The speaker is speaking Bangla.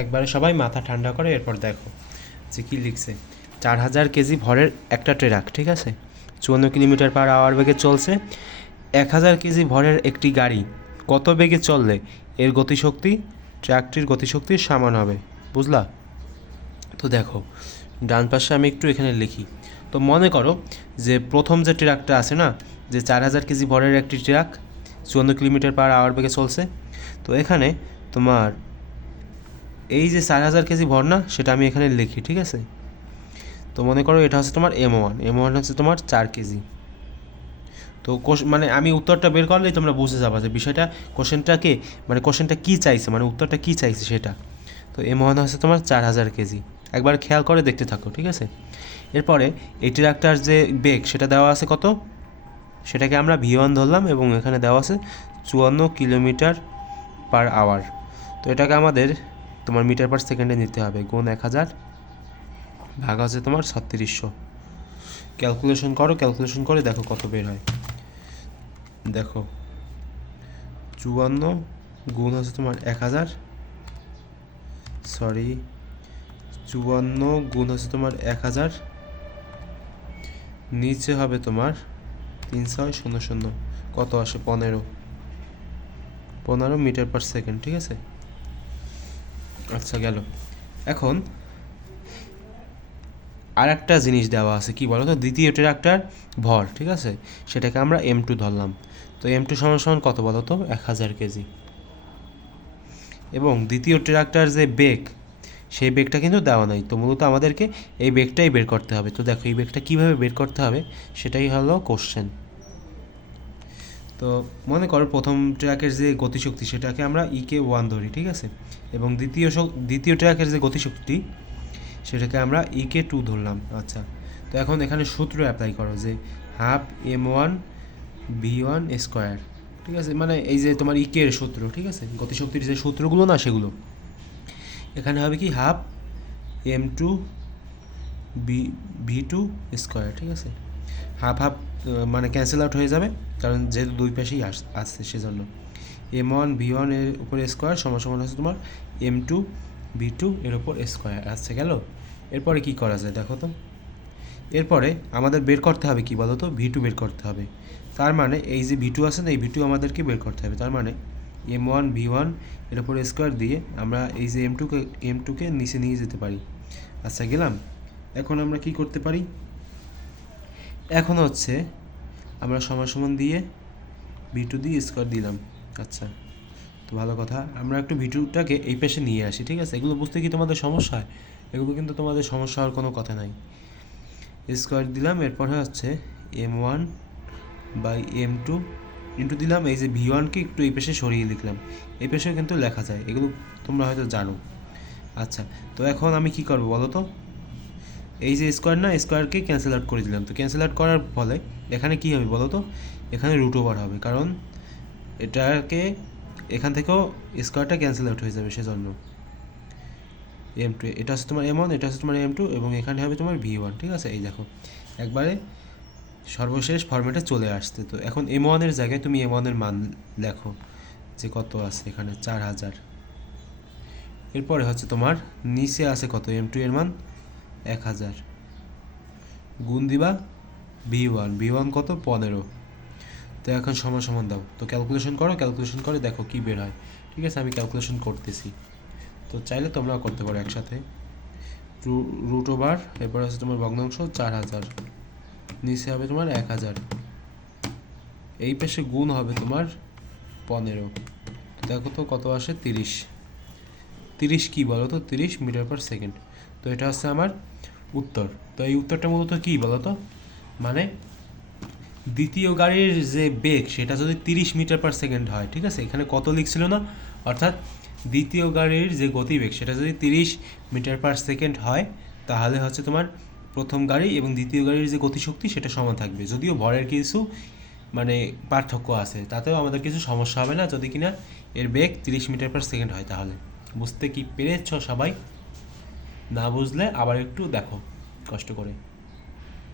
একবারে সবাই মাথা ঠান্ডা করে, এরপর দেখো যে কী লিখছে। চার হাজার কেজি ভরের একটা ট্রাক, ঠিক আছে? চুয়ান্ন কিলোমিটার পার আওয়ার বেগে চলছে। এক হাজার কেজি ভরের একটি গাড়ি, কত বেগে চললে? এর গতিশক্তি, ট্রাকটির গতিশক্তির সমান হবে, বুঝলা? তো দেখো, ডান পাশে আমি একটু এখানে লিখি। তো মনে করো যে প্রথম যে ট্রাকটা আছে না, যে চার হাজার কেজি ভরের একটি ট্রাক, চুয়ান্ন কিলোমিটার পার আওয়ার বেগে চলছে। তো এখানে তোমার এই যে চার হাজার কেজি ভর না সেটা আমি এখানে লিখি, ঠিক আছে? তো মনে করো এটা হচ্ছে তোমার এম ওয়ান এম ওয়ান হচ্ছে তোমার চার কেজি। তো কোশ মানে আমি উত্তরটা বের করলেই তোমরা বুঝে যাবা যে বিষয়টা কোশ্চেনটাকে মানে কোশ্চেনটা কী চাইছে মানে উত্তরটা কী চাইছে সেটা। তো এম ওয়ান হচ্ছে তোমার চার হাজার কেজি। একবার খেয়াল করে দেখতে থাকো, ঠিক আছে? এরপরে এই ট্রাকটার যে বেগ সেটা দেওয়া আছে কত? সেটাকে আমরা ভি ওয়ান ধরলাম এবং এখানে দেওয়া আছে চুয়ান্ন কিলোমিটার পার আওয়ার। তো এটাকে আমাদের তোমার মিটার পার সেকেন্ডে নিতে হবে, গুণ এক হাজার ভাগ আছে তোমার ছত্রিশশো। ক্যালকুলেশন করো, ক্যালকুলেশন করে দেখো কত বের হয়। দেখো, চুয়ান্ন গুণ হচ্ছে তোমার এক হাজার। সরি, চুয়ান্ন গুণ হচ্ছে তোমার এক হাজার। নিচে হবে তোমার তিন ছয় শূন্য শূন্য। কত আসে? পনেরো। পনেরো মিটার পার সেকেন্ড, ঠিক আছে? আচ্ছা গেল। এখন আর একটা জিনিস দেওয়া আছে, কি বলো তো দ্বিতীয় ট্রাকটার ভর, ঠিক আছে? সেটাকে আমরা এম টু ধরলাম। তো এম টু সমান সমান কত বলো তো? এক হাজার কেজি। এবং দ্বিতীয় ট্রাকটার যে বেগ, সেই বেগটা কিন্তু দেওয়া নাই। তো মূলত আমাদেরকে এই বেগটাই বের করতে হবে। তো দেখো, এই বেগটা কীভাবে বের করতে হবে, সেটাই হলো কোশ্চেন তো মনে করো প্রথম ট্র্যাকের যে গতিশক্তি, সেটাকে আমরা ইকে ওয়ান ধরি, ঠিক আছে? এবং দ্বিতীয় দ্বিতীয় ট্র্যাকের যে গতিশক্তি, সেটাকে আমরা ইকে টু ধরলাম। আচ্ছা তো এখন এখানে সূত্র অ্যাপ্লাই করো যে half M one B one square ঠিক আছে? মানে এই যে তোমার ইকের সূত্র, ঠিক আছে? গতিশক্তির যে সূত্রগুলো না, সেগুলো। এখানে হবে কি half M two B V two square ঠিক আছে? হাফ হাফ মানে ক্যান্সেল আউট হয়ে যাবে, কারণ যেহেতু দুই পাশেই আস, আসছে সেজন্য। এম ওয়ান ভি ওয়ানের উপরে স্কোয়ার সমান সমান হচ্ছে তোমার এম টু ভি টু এর উপর স্কোয়ার আসছে গেল? এরপরে কি করা যায় দেখো তো? এরপরে আমাদের বের করতে হবে কি বলো তো ভি টু বের করতে হবে। তার মানে এই যে ভি টু আছে না, এই ভি টু আমাদেরকে বের করতে হবে। তার মানে এম ওয়ান ভি ওয়ানের উপর স্কোয়ার দিয়ে আমরা এই যে এম টুকে এম টুকে নিচে নিয়ে যেতে পারি। আচ্ছা গেলাম। এখন আমরা কি করতে পারি? এখন হচ্ছে আমরা সমান সমান দিয়ে ভি টু দিয়ে স্কোয়ার দিলাম। আচ্ছা তো ভালো কথা। আমরা একটু ভি টুটাকে এই পাশে নিয়ে আসি, ঠিক আছে? এগুলো বুঝতে কি তোমাদের সমস্যা হয়? এগুলো কিন্তু তোমাদের সমস্যা হওয়ার কোনো কথা নাই। স্কোয়ার দিলাম, এরপরে হচ্ছে M one by M two into দিলাম। এই যে ভি ওয়ানকে একটু এই পেশে সরিয়ে লিখলাম। এই পেশেও কিন্তু লেখা যায়। এগুলো তোমরা হয়তো জানো। আচ্ছা তো এখন আমি কি করব বলো তো? এই যে স্কোয়ার না স্কোয়ারকে ক্যান্সেল আউট করে দিলাম। তো ক্যান্সেল আউট করার ফলে এখানে কি হবে বলো তো এখানে রুট ওভার হবে। কারণ এটাকে এখান থেকেও স্কোয়ারটা ক্যান্সেল আউট হয়ে যাবে সেজন্য। এম টু এটা হচ্ছে তোমার এম ওয়ান এটা হচ্ছে তোমার এম টু এবং এখানে হবে তোমার ভি ওয়ান ঠিক আছে? এই দেখো, একবারে সর্বশেষ ফর্মেটে চলে আসছে। তো এখন এম ওয়ানের জায়গায় তুমি এম ওয়ানের মান লেখো যে কত আছে এখানে, চার হাজার। এরপরে হচ্ছে তোমার নিচে আছে কত? এম টু এর মান এক হাজার। গুণ দিবা ভি ওয়ান। ভি ওয়ান কত? পনেরো। তো এখন সমান সমান দাও। তো ক্যালকুলেশন করো ক্যালকুলেশন করে দেখো কি বের হয়। ঠিক আছে, আমি ক্যালকুলেশন করতেছি। তো চাইলে তোমরাও করতে পারো একসাথে। রুট ওভার এরপর হচ্ছে তোমার ভগ্নাংশ চার হাজার। নিচে হবে তোমার এক হাজার। এই পাশে গুণ হবে তোমার পনেরো। দেখো তো কত আসে? তিরিশ। তিরিশ কী বলো তো? তিরিশ মিটার পার সেকেন্ড তো এটা হচ্ছে আমার উত্তর। তো এই উত্তরটা মূলত কী বলতো? মানে দ্বিতীয় গাড়ির যে বেগ, সেটা যদি তিরিশ মিটার পার সেকেন্ড হয়, ঠিক আছে? এখানে কত লিখছিল না? অর্থাৎ দ্বিতীয় গাড়ির যে গতিবেগ, সেটা যদি তিরিশ মিটার পার সেকেন্ড হয়, তাহলে হচ্ছে তোমার প্রথম গাড়ি এবং দ্বিতীয় গাড়ির যে গতিশক্তি, সেটা সমান থাকবে। যদিও ভরের কিছু মানে পার্থক্য আছে, তাতেও আমাদের কিছু সমস্যা হবে না। যদি কিনা এর বেগ তিরিশ মিটার পার সেকেন্ড হয় তাহলে। বুঝতে কি পেরেছ সবাই? না বুঝলে আবার একটু দেখো কষ্ট করে।